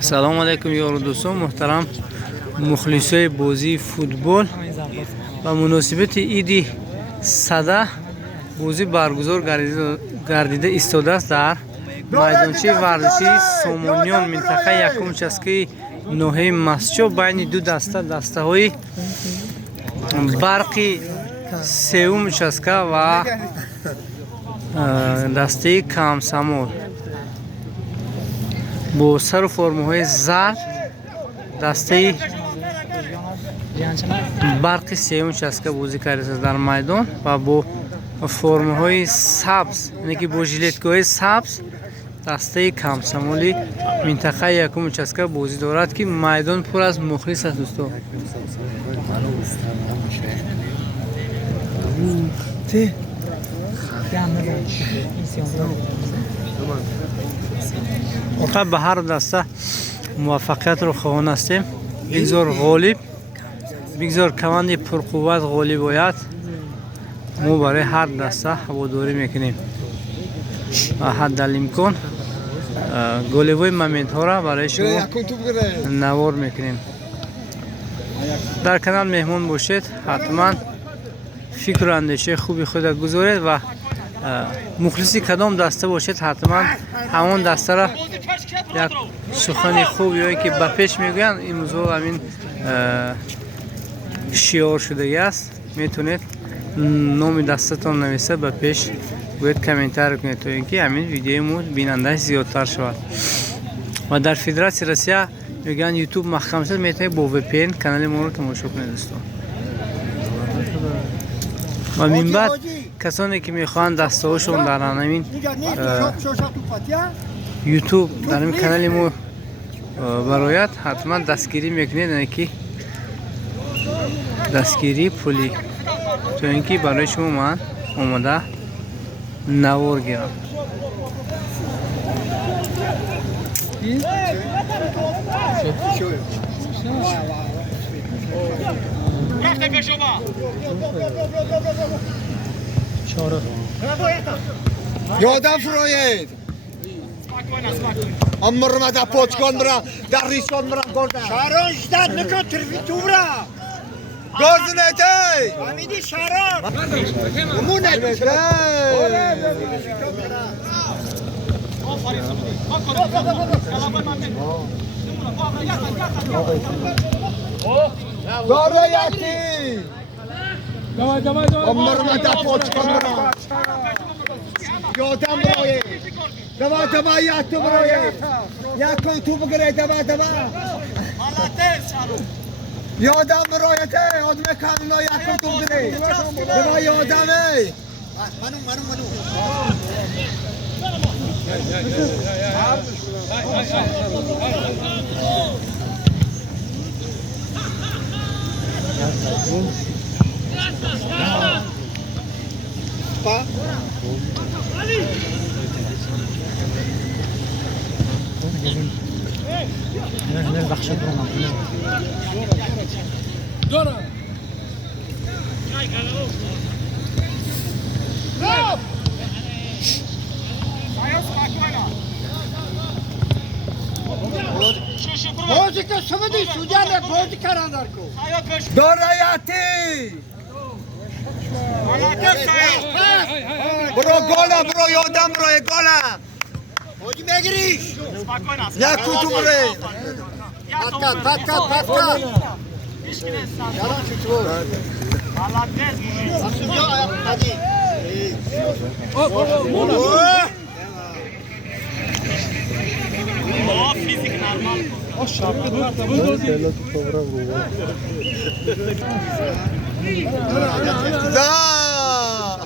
سلام علیکم یار دوستان محترم مخلصای بازی فوتبال و مناسبت عید صده بازی برگزار گردیده ایستاده است در میدانچه ورزشی سامانیان منطقه یکم چسکی ناحیه مسجد بین دو دسته های برقی سوم چسکه و دسته کمسمول با سر و فرم‌های زرد دسته برق سیون چسکه بازی کرده در میدان و با فرم‌های سبز یعنی که با ژیلت‌های سبز دسته کمسمولی منطقه یکم چسکه بازی دارد که میدان پر از مخلص است دوستان. به هر دسته موفقیت رو خواهان هستیم. بگذار غالب بگذار کماند پرقوت غالب باید ما برای هر دسته هواداری میکنیم و حد الامکان غالبای مومنت ها را برای شما نوار میکنیم. در کانال مهمان باشید، حتما فکر و اندیشه خوبی خود گذارید و مخلصی کدام دسته باشید حتما همون دسته را یک سخن خوبی که به پیش میگوین این موضوع همین شعار شده است. میتونید نام دستتان نویسه به پیش باید کامنتر کنید تا اینکه همین ویدیو مو بیننده زیادتر شود. و در فدراسیون روسیه میگن یوتیوب محکم شد، میتونید با وی پی ان کانال ما رو تماشا کنید دوستان. و من بعد کسانی که میخوان دسته هاشون در همین یوتیوب در این کانال ما برایت حتما دستگیری میکنید، یعنی که دستگیری پولی تو اینکه برای شما من اومده نوار گیرم. یادم فروید امر ما در پوچکان برا در ریسکان برا گرده شاران جدد نکن ترفیتورا گرده نیتی امیدی شاران امون نیتی گرده یکی امر ما در پوچکان برا یادم برای دوا یاد تو برای یک کن تو بگیره دوا یادم برای ته آدم کانونا یک کن تو بگیره دوا یادمه منو Pa? نه بخش برام. دورا. بازی که سمدی سوجانه بازی کراندار کو. دورایاتی. برو گالا برو یادم برو گالا. بازی بگیریش. یک کوتو برو. پاتکا. Yalan çutur. Hadi. Fizik normal. O şarkı bu. Da.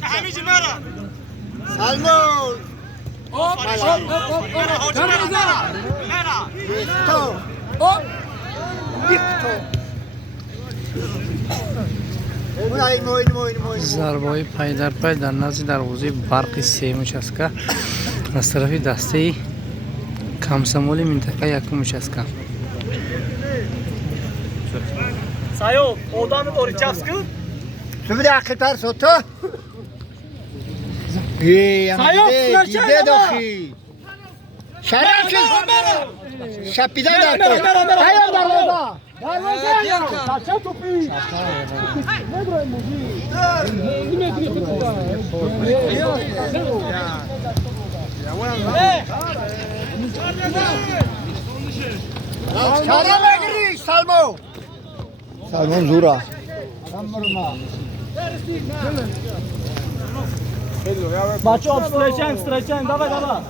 Hamici mera. Salmon. Hop. Mera. Hop. ضربه‌های پای در پای در نزد دروازه برق سیمو چسکه از طرف دسته کمسمولی منطقه یکم چسکه. Sayo, odan doğru çaskı. Şimdi akıl per sotu. İyi ama Sayo, gide flaşı gide ama. doki. Şerefsiz. شپیدن در تو ایام دروازه بچه توپی چرا بگیری سلمان سلمان زورا بچه ها استریچنگ داوای داوا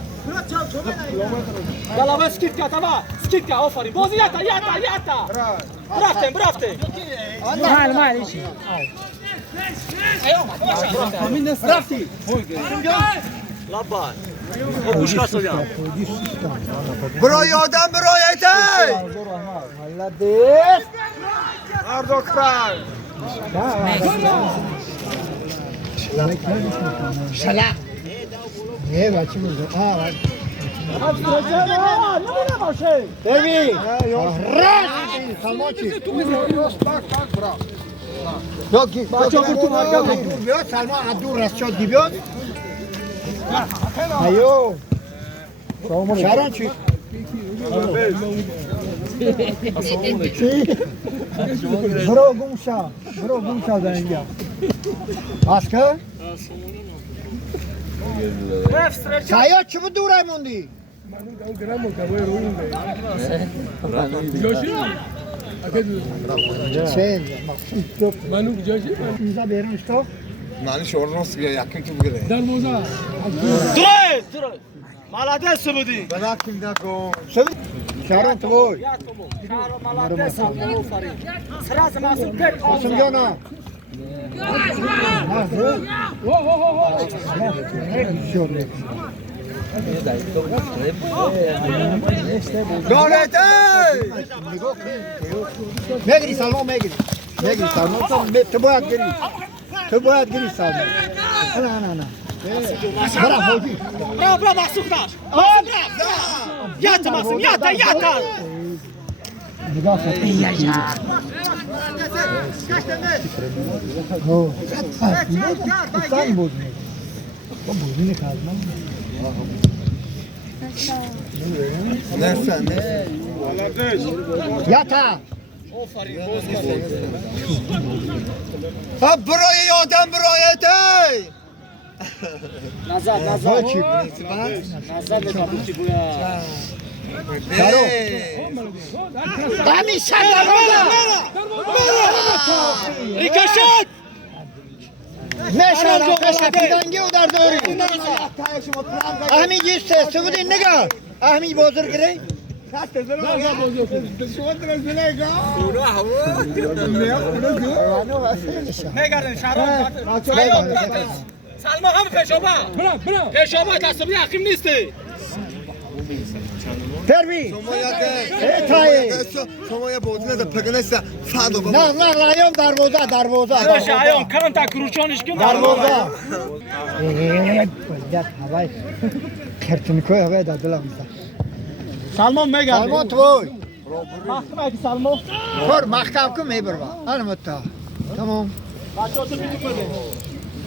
داوا سکیتکا داوا سکیتکا آفرین بازی یاتا برافته رفتی لابا خوش خاصه برای آدم برایته ملدیس اردوکران شلا نه بچه بزرگ ببین سلمان چی؟ بچه ها برتون بیاد سلمان از دور رست شد بیاد ایو شهران چی؟ برو گم شا در اینجا بس که؟ سایات چی بود دوره موندی؟ اینجا بیرون اشتو؟ معنی شور راست بیا یکم تو بگیره درست مالادس سبودی بلاکیم دکو شهران تو بای مالادس آفرین سراز ماسو پک قاسم جانا دولته میگری سلمان میگری سلمان تو باید گری سلمان نه برا حاجی برا محسوب دار یاتا ماسم یاتا نگاه سن بود بودی نکردم نه یاتا برای آدم برایته نظر چی نظر کابوتی بویا همیشه ریکاشت نشان شپیدنگی و در دوری اهمی جیسته سبودی نگاه اهمی بازر گره نگردن شهران سلمان هم پیشابا تصابی حقیم نیستی پروی شما یه بودنه ده پگنسته فردا با نه ایام دروازه ایام کن تا کروچانش کن دروازه بلدت هوای کرتونکوی هوای در دلم میزن سلمان میگردی سلمان توی محکم اگه سلمان خور محکم کن میبر با علمتا تمام بچه ها تو بیتو بده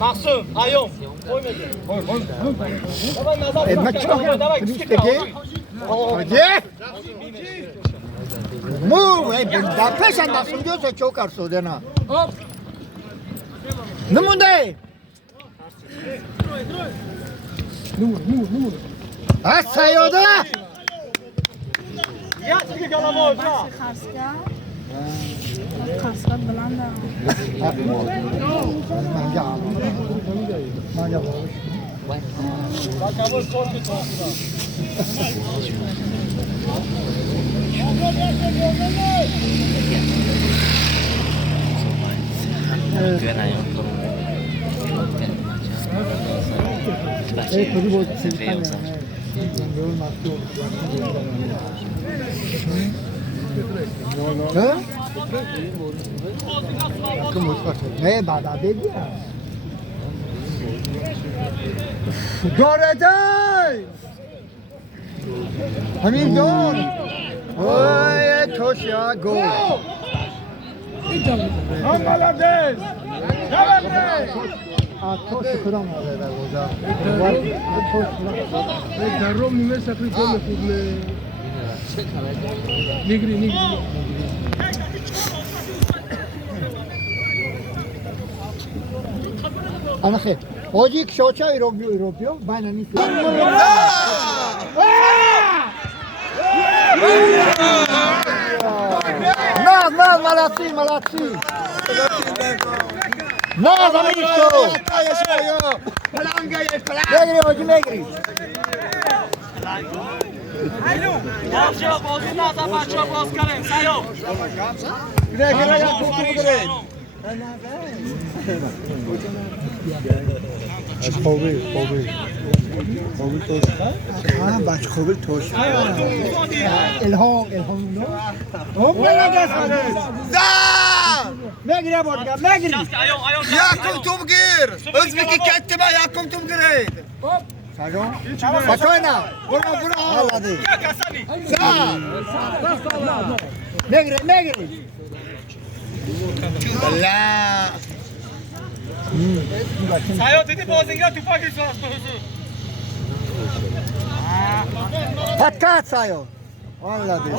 مقصوم ایام خوی میگه ما چاکر بگی آجه مو در پیش انداختم جوزه چوکر سوده نه نمونده از سیاده یا دیگه گلامو جا خرسکا بلنده منجا نه بعد بگیر دارده همین دار اوه توشیا گو هم مالادس توش کدام آده در بودا در روم نیمه سفری کنه خوب نه انا خیر حاجی که شاچه ایرو بیو بین نیست نه ملاتی نه زمین تو بگیری حاجی بگیری بچه ها بازی نزد بچه ها باز کردن سیاه گره یا تو بگره خوبی توش ها بچه خوبی توش الهام بگیری بودگا بگیری یکم تو بگیر ازبکی کتبه یکم تو بگیرید بچه نه برو آلادی بگیری بلا سیاه دیدی بازیگر تو پاکی ساز حکات سایو آلادی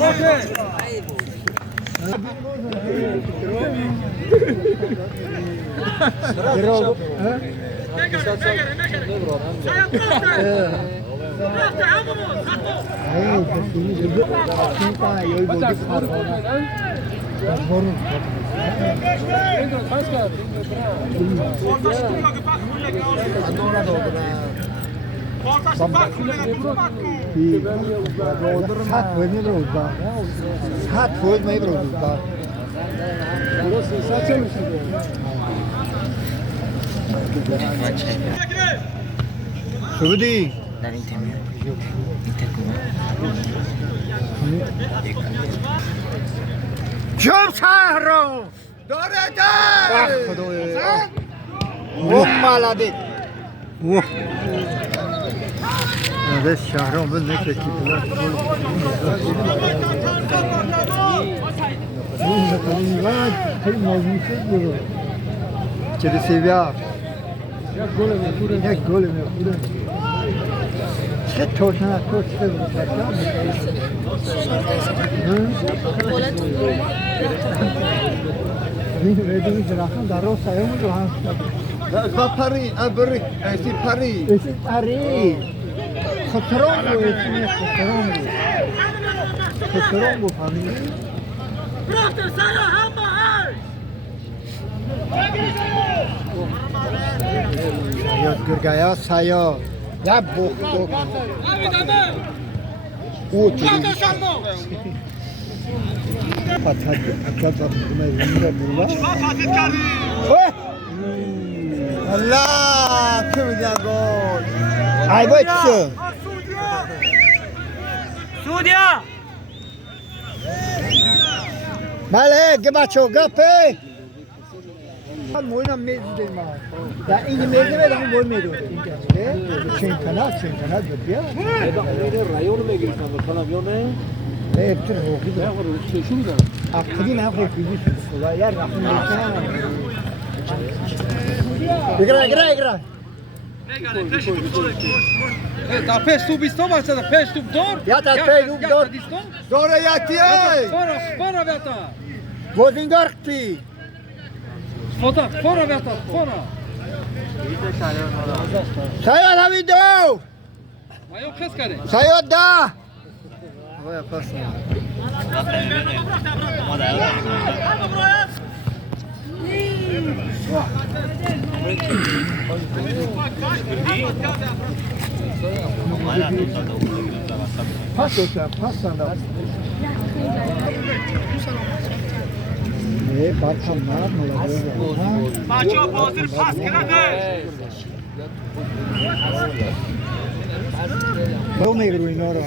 شودی جم شهر رو داره ده مالادی ده شهرام بل نکه کی چه سیبیا یک گل میخوره چه توشنه این جراحان در روز سایمون رو هم با پری ابری ایسی پری ایسی پری خطران رو خطران رو فهمیدی یاد گرگایا سایا یا بوختو او چیزی پتات می‌کنه میرا الله که میگه گل ای وای چه سودیا بله که بچه گپه من موینا میزیدیم ما در این میزی به همین موی میدود اینجا چین کنات بیا رایون میگیرم کامیونه ابتر روحی ده شروع دارم اقلی من خیلی فیزی شد و یار رفتم اگرا Da pești sub istom asta, da pești sub dor. Ia ta pești sub dor. داره یکی Fără viața. بوزینگارتی Foda, fără viața, fără. سایاد همی دو Mai eu crezi care? سایاد ده وای پس پس سنده بچه مرد ملاقه بچه ها بازی رو پس کرده برو میگرو اینا رو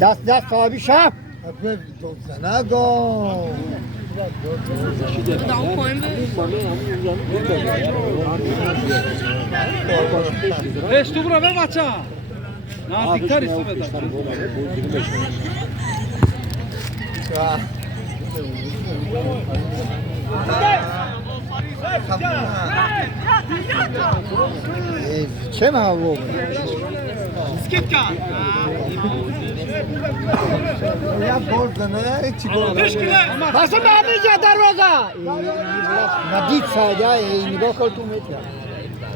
دست خوابی شب نگو Pești tu vreo viața. Nazdiktar istom eda. چه محبوب اسکیت کن یا بردنه چی گل بس همینجا دروازه ندید فایده ای نگاه کن تو میتر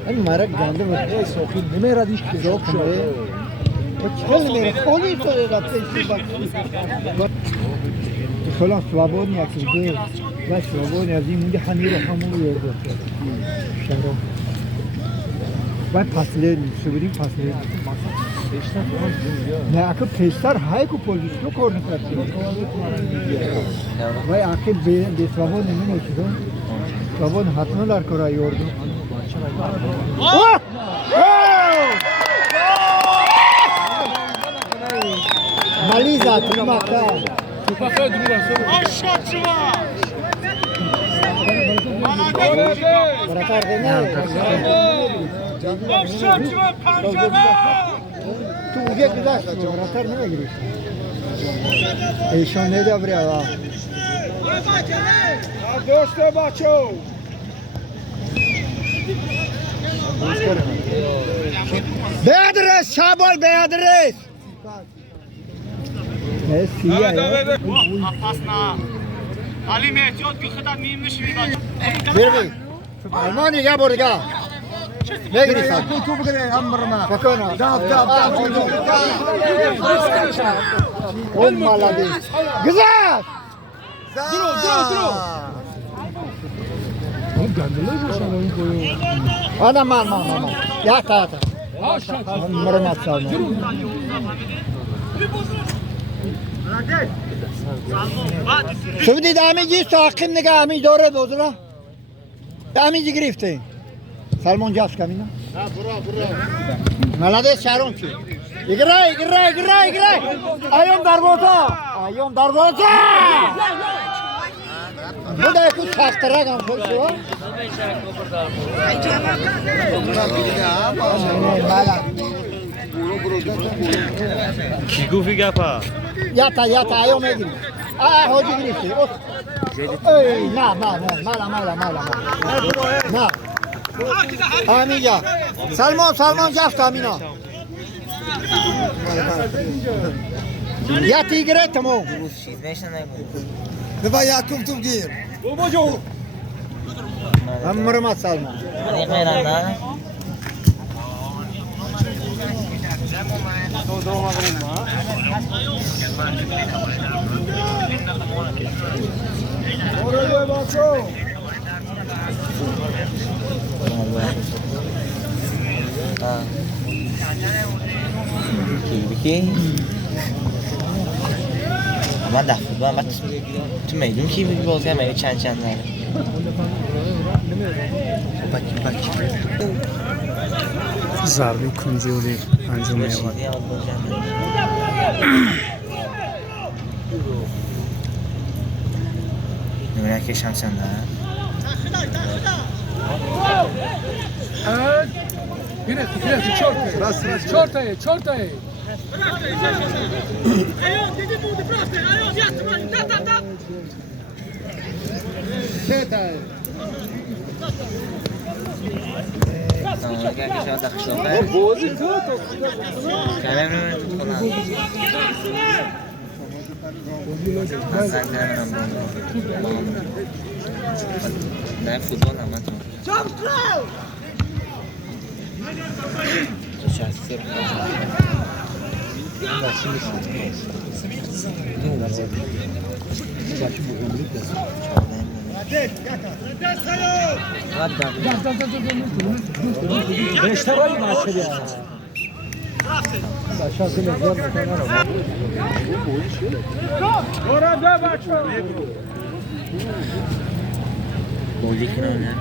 این مرک گنده میتر سوخی نمیره دیش که زوب شده چه نمیره خالی تو را پیشی بک خلاص سوابون یکی دو و سوابون از این مونده همین رو همون رو یرده شهرام و پسله سوبریم پسله نه اکه پیستر های کو پولیس تو کار نکردی و اکه به سوابون نمیشه چیزا سوابون حتما در کارای یرده مالیزا تو مکتا آشاد شما برکار دینا آشاد شما پنجمه تو اونجا گذاشت برکار نمیگیری ایشان نیده بری آقا دوست بچه بیادرس شابال بیادرس سیاه پس نه علی مهدیات که خودت میم نشوی بروی آلمان دیگه برگه بگیری سال تو بگیره هم برما بکنه داب اون مالادی گذاشت درو آنا مان یا تا مرمت سالم شو دید همیجی ساقیم نگه همیج دوره بودره همیجی گرفته سلمان جاست کمینا ملده شهرون چی اگره ایوم دروازه بوده اکو ساختره گم شد شو کی گفتی گپا؟ یا تا ایوم میگیری هودی گرفتی ای نه نه همینجا سلمان جفت همینا یا تیگره تمام ببا یعقوب تو بگیر هم مرمت سلمان کی من دفعه با من تو میدون کی بازی هم چند داره ضربه کنجولی انجام می‌شود. نمی‌دونم که شانس داره. گرفتی چورتای اگر که شاید دخشاقه بازی کلم نمی‌تونم کنم اصلا نمی‌دونم نه فوتبال هم نتونم تو شخصی بازی کنه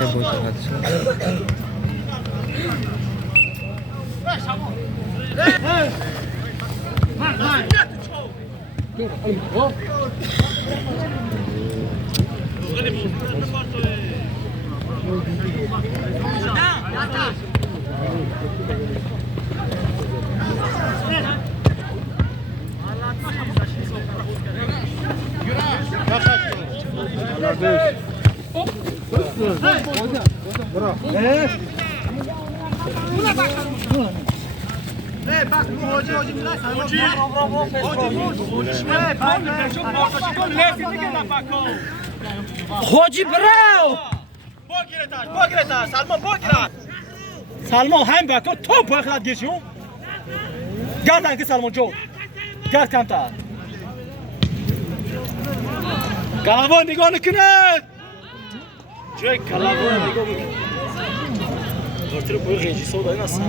چه بود حاجی براو باگیرتاش سلمان باگیرت سلمان هم بکن تو بخلت گیرشون گردن که سلمان جو گرد کمتر کلابا نگاه نکند جای کلابا نگاه بکن خاطر بوی غیجی سودا این اصلا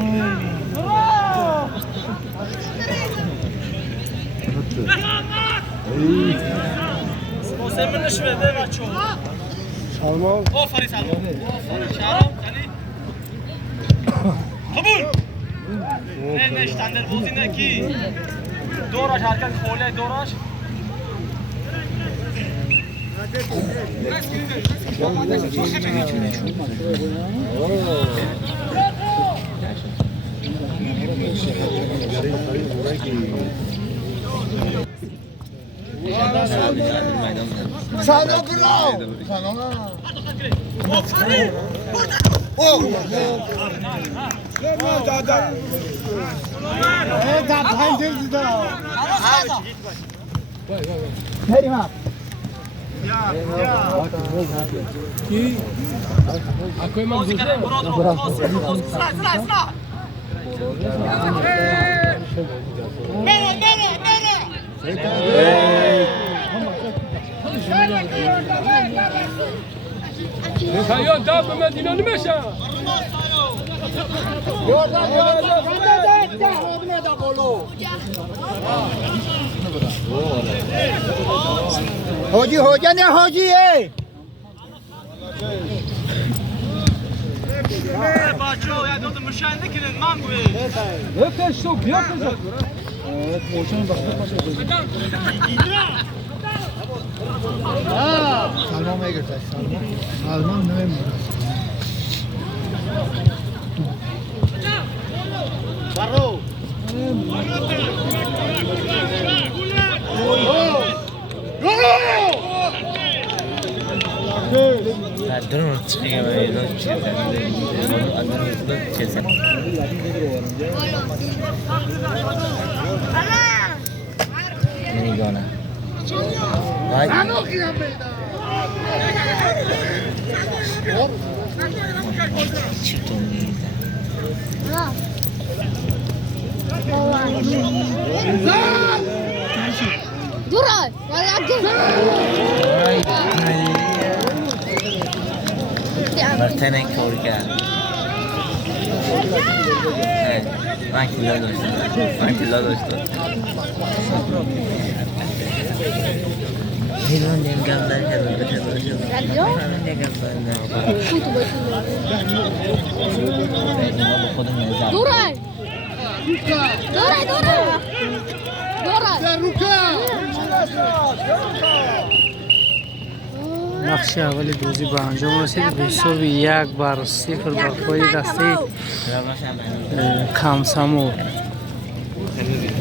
سلمان نشوه ده بچه سلمان آفری سلمان شهرام زنی قبول نه نشتندر بوزی نه کی دوراش حرکت خوله دوراش سلام برو سلام او دا پنجه دیدا بریم ها بازی کردن برادر بازی سرع سایه داب به مدینه نمیشه حاجی حاجی نه حاجیه بچه ها یاد دادم مشاهده کنید من گوید بکش تو بیا کجا سلمان میگرد سلمان نمیگرد برو درون چیه باید چیزه نمیگانه Duray, مرتنه کار کرد من کلا داشتم هیلون نمیگم در کردم به خدا شد همین نگم بندم Duray, بخش اولی بازی به انجام رسید به حساب 1-0 بر پای دسته کمسمو.